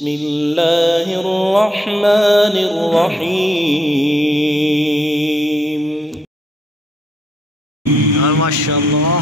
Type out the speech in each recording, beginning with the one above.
بسم الله الرحمن الرحيم. ما شاء الله.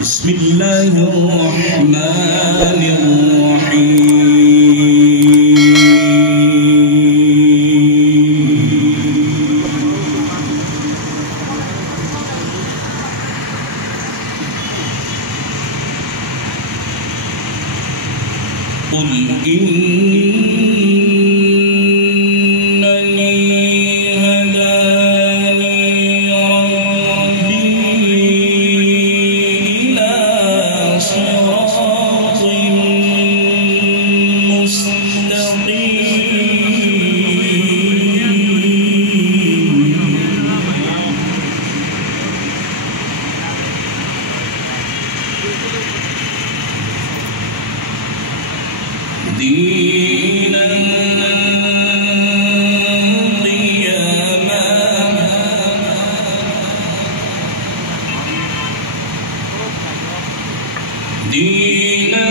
بسم الله الرحمن الرحيم. قل إنني هداني ربي إلى صراط مستقيم دينا قياما دينا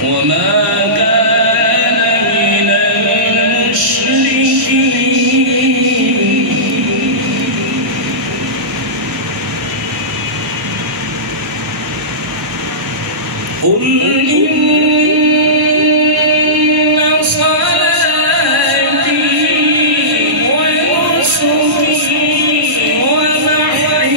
وما كان من المشركين قل إن صلاتي ونسكي ومحياي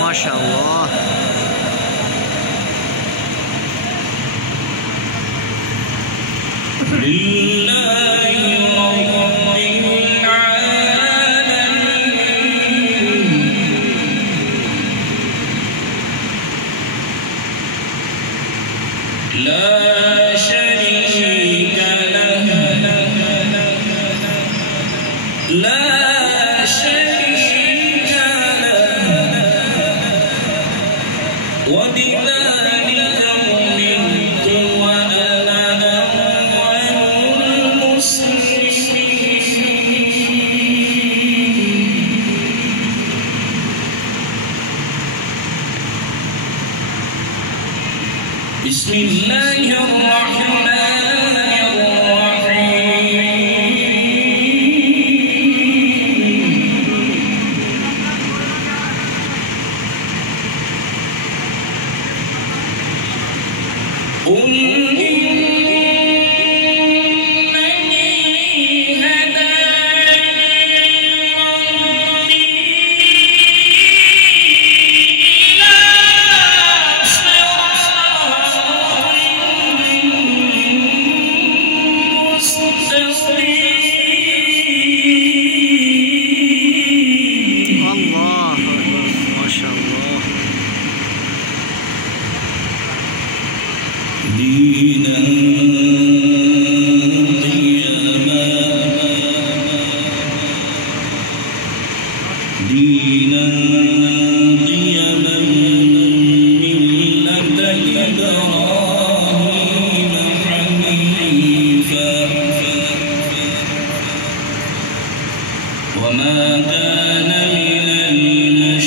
ما شاء الله. لله رب العالمين لا شريك له لا شريك له وبذلك أمرت وأنا أول المسلمين. بسم الله الرحمن الرحيم قل إنني هداني ربي إلى صراط مستقيم. الله ما شاء الله. دينا قياما دينا قياما ملة إبراهيم حنيفا وما كان من المشركين.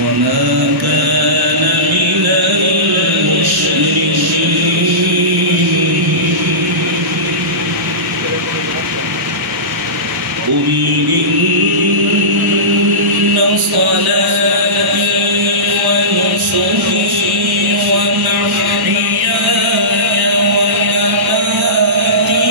وما كان من المشركين قل إن صلاتي ونسكي ومحياي ومماتي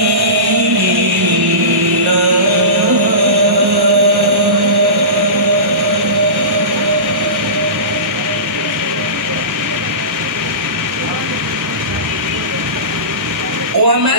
وما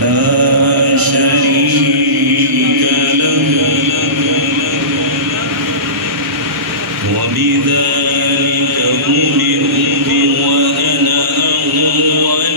لا شريك له وبذلك أمرت وأنا أول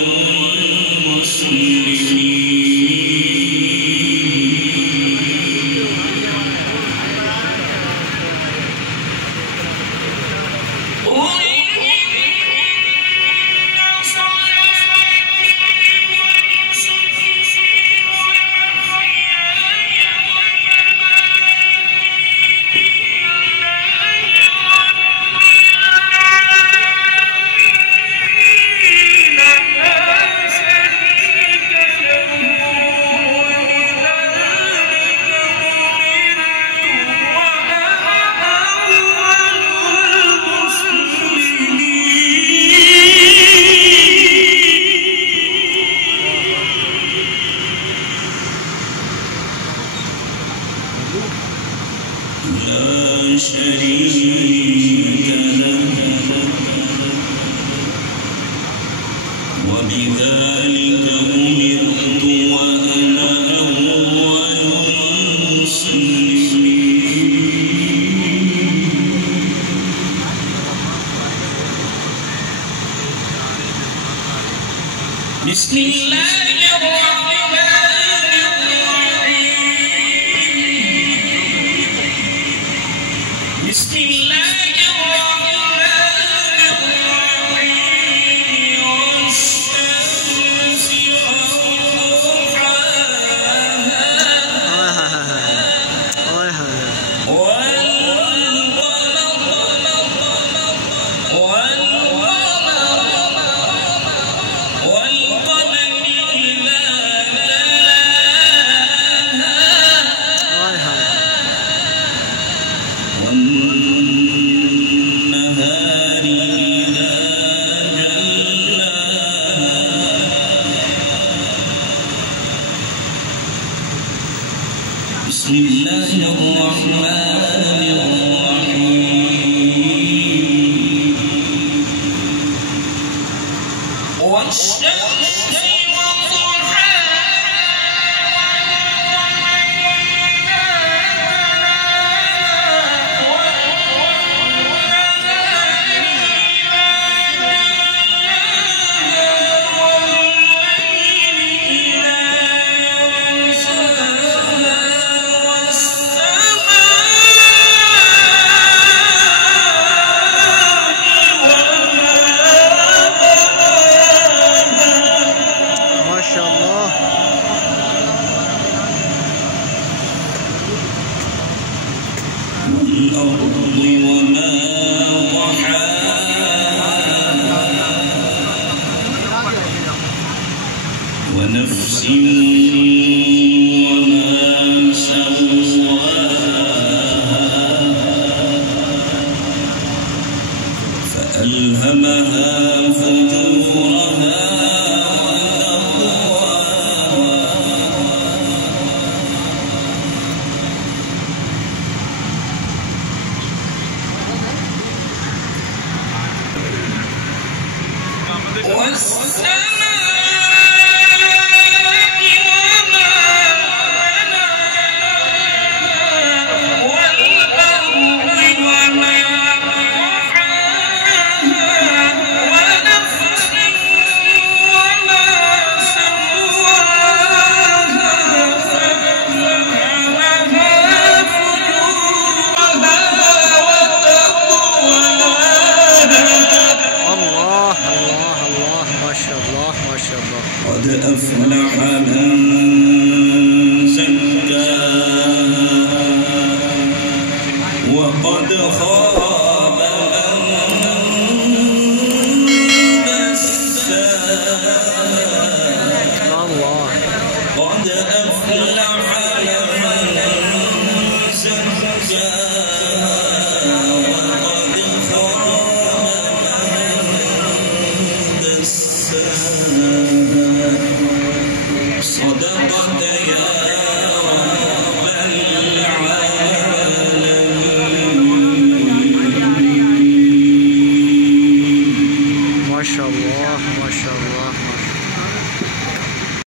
لا شريك له وبذلك أمرت وأنا أول المسلمين بسم الله بسم الله الرحمن الرحيم والشمس وضحاها والقمر إذا تلاها والنهار إذا جلاها بسم الله الرحمن الرحيم والشمس والأرض وما طحاها ونفس وما سواها فألهمها فجورها والسماء ما شاء الله ما شاء الله.